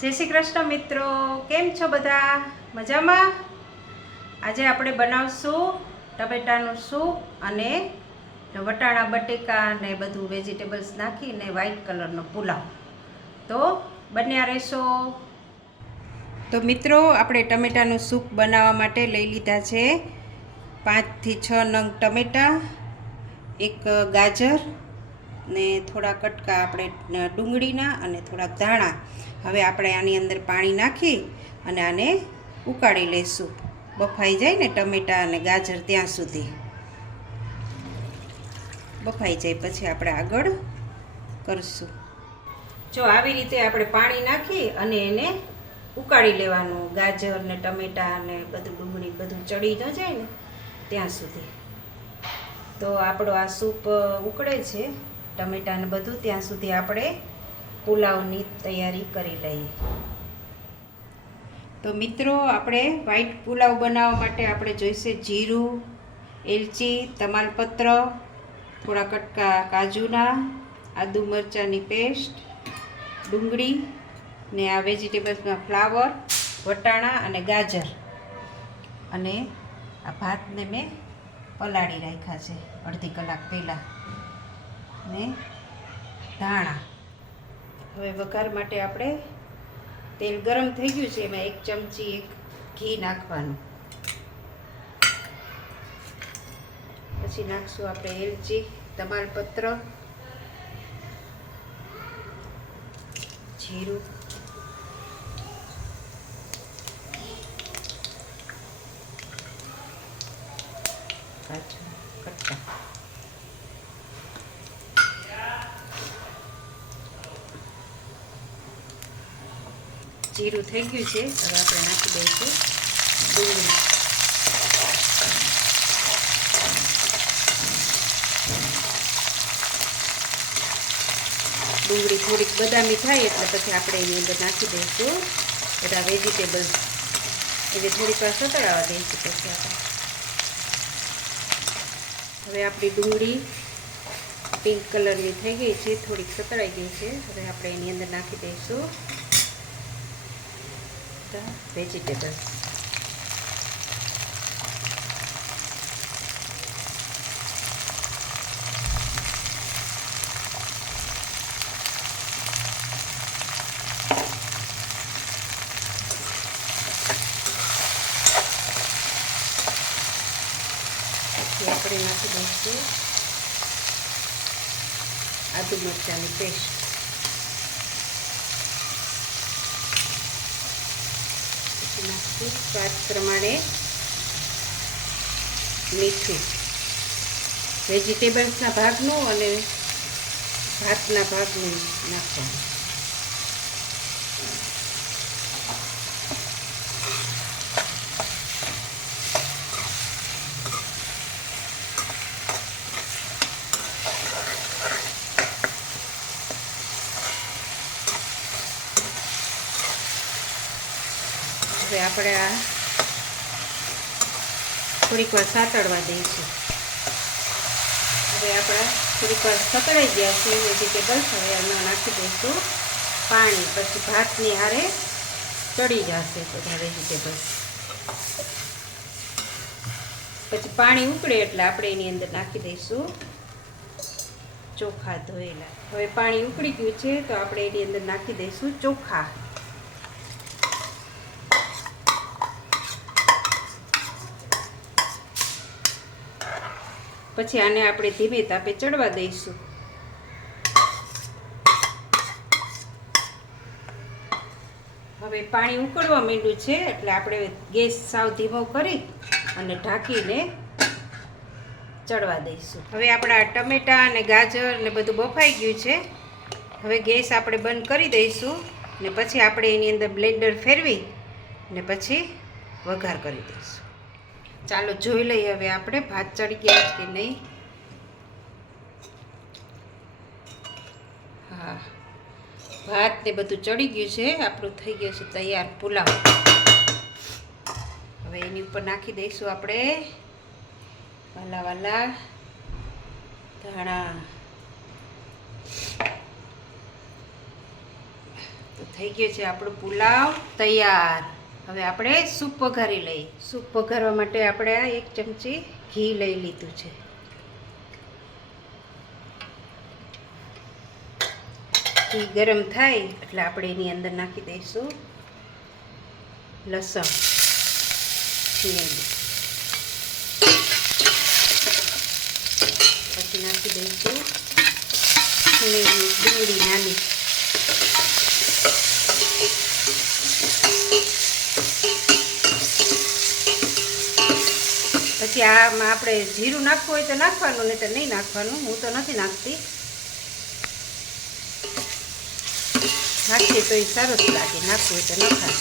જય શ્રી કૃષ્ણ મિત્રો. કેમ છો બધા? મજામાં? આજે આપણે બનાવશું ટમેટાનું સૂપ અને વટાણા, બટેકા ને બધું વેજીટેબલ્સ નાખીને વ્હાઈટ કલરનો પુલાવ. તો બન્યા રહેશો. તો મિત્રો, આપણે ટમેટાનું સૂપ બનાવવા માટે લઈ લીધા છે પાંચથી છ નંગ ટમેટા, એક ગાજર ને થોડા કટકા આપણે ડુંગળીના અને થોડાક ધાણા. હવે આપણે આની અંદર પાણી નાખી અને આને ઉકાળી લઈશું. બફાઈ જાય ને ટમેટા અને ગાજર ત્યાં સુધી. બફાઈ જાય પછી આપણે આગળ કરશું. જો આવી રીતે આપણે પાણી નાખી અને એને ઉકાળી લેવાનું. ગાજર ને ટમેટા ને બધું ડુંગળી બધું ચડી ન જાય ને ત્યાં સુધી. તો આપણો આ સૂપ ઉકળે છે. ટમેટાને બધું ત્યાં સુધી આપણે પુલાવની તૈયારી કરી લઈએ. તો મિત્રો, આપણે વ્હાઈટ પુલાવ બનાવવા માટે આપણે જોઈશે જીરું, એલચી, તમાલપત્ર, થોડા કટકા કાજુના, આદુ મરચાંની પેસ્ટ, ડુંગળી ને આ વેજીટેબલ્સમાં ફ્લાવર, વટાણા અને ગાજર. અને આ ભાતને મેં પલાળી રાખ્યા છે અડધી કલાક પહેલાં. ને ધાણા. હવે વઘાર માટે આપણે તેલ ગરમ થઈ ગયું છે, એમાં એક ચમચી એક ઘી નાખવાનું. પછી નાખશું આપણે એલચી તમાલપત્ર જીરું. કાજુ કટકા જીરું થઈ ગયું છે. હવે આપણે નાખી દઈશું ડુંગળી. ડુંગળી થોડીક બદામી થાય એટલે પછી આપણે એની અંદર નાખી દઈશું. બધા વેજીટેબલ્સ એટલે થોડીક વાર સતળાવા દઈશું પછી આપણે. હવે આપણી ડુંગળી પિંક કલરની થઈ ગઈ છે. થોડીક સતળાઈ ગઈ છે. હવે આપણે એની અંદર નાખી દઈશું. વેજીટેબલ્સ પછી આપણે નાખી દઈશું આદુ મરચાંની પેસ્ટ પછી નાખશું સ્વાદ પ્રમાણે મીઠું. વેજીટેબલ્સના ભાગનું અને ભાતના ભાગનું નાખવાનું. આપણે આ થોડીક વાર સાતળવા દઈશું. હવે આપણા થોડીક વાર સતળાઈ ગયા છે વેજીટેબલ્સ હવે એમાં નાખી દઈશું. પાણી, પછી ભાતની હારે ચડી જશે બધા વેજીટેબલ્સ પછી પાણી ઉકળે એટલે આપણે એની અંદર નાખી દઈશું. ચોખા ધોયેલા. હવે પાણી ઉકળી ગયું છે તો આપણે એની અંદર નાખી દઈશું ચોખા. પછી આને આપણે ધીમે તાપે ચડવા દઈશું. હવે પાણી ઉકળવા માંડ્યું છે, એટલે આપણે ગેસ સાવ ધીમો કરી અને ઢાંકીને ચડવા દઈશું. હવે આપણા ટમેટા અને ગાજર ને બધું બફાઈ ગયું છે. હવે ગેસ આપણે બંધ કરી દઈશું ને પછી આપણે એની અંદર બ્લેન્ડર ફેરવી ને પછી વઘાર કરી દઈશું. ચાલો જોઈ લઈએ હવે આપણે ભાત ચડી ગયા કે નહીં. હા. ભાત ને બધું ચડી ગયું છે. આપણું થઈ ગયું છે તૈયાર પુલાવ. હવે એની ઉપર નાખી દઈશું આપણે. વાલા વાલા. ધાણા. તો થઈ ગયો છે આપણો પુલાવ તૈયાર. હવે આપણે સૂપ વઘારી લઈએ. સૂપ વઘારવા માટે આપણે આ એક ચમચી ઘી લઈ લીધું છે. ઘી ગરમ થાય એટલે આપણે એની અંદર નાખી દઈશું લસણ પછી નાખી દઈશું ડુંગળી નાની. પછી આમાં આપણે જીરું નાખવું હોય તો નાખવાનું નહીં તો નહીં નાખવાનું. હું તો નથી નાખતી. નાખીએ તો એ સરસ લાગે. નાખવું હોય તો નખાય.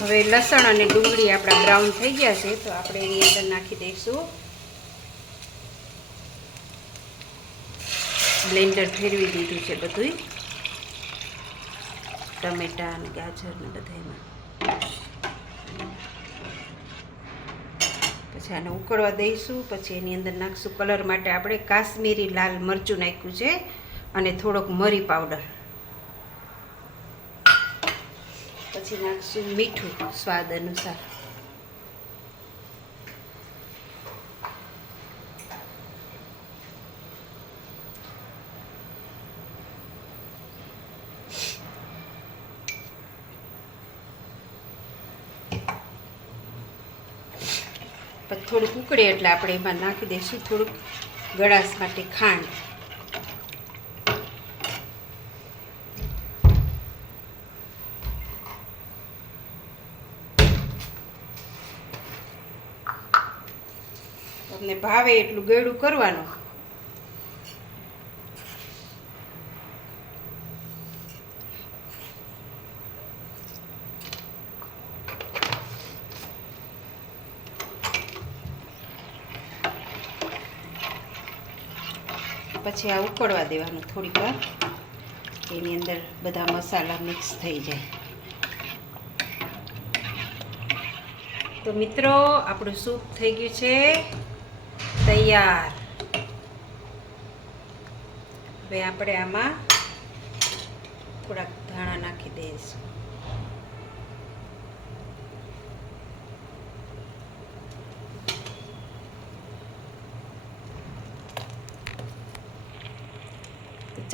હવે લસણ અને ડુંગળી આપણા બ્રાઉન થઈ ગયા છે, તો આપણે એની અંદર નાખી દઈશું. બ્લેન્ડર ફેરવી દીધું છે બધું ટમેટા અને ગાજર ને બધા એમાં પછી આને ઉકળવા દઈશું. પછી એની અંદર નાખશું કલર માટે આપણે કાશ્મીરી લાલ મરચું નાખ્યું છે અને થોડોક મરી પાવડર. પછી નાખશું મીઠું સ્વાદ અનુસાર. થોડુંક ઉકળે એટલે આપણે એમાં નાખી દઈશું થોડુંક ગળાશ માટે ખાંડ. તમને ભાવે એટલું ગળું કરવાનું. પછી આ ઉકળવા દેવાનું થોડીક વાર. એની અંદર બધા મસાલા મિક્સ થઈ જાય. તો મિત્રો, આપણું સૂપ થઈ ગયું છે. તૈયાર. હવે આપણે આમાં થોડાક ધાણા નાખી દઈશું.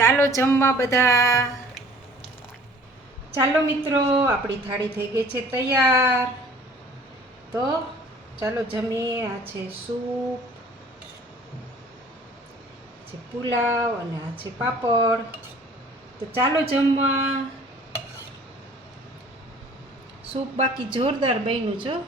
ચાલો જમવા બધા. ચાલો મિત્રો, આપણી થાળી થઈ ગઈ છે તૈયાર. તો ચાલો જમીએ. આ છે સૂપ છે પુલાવ અને આ છે પાપડ. તો ચાલો જમવા. સૂપ બાકી જોરદાર બન્યું છો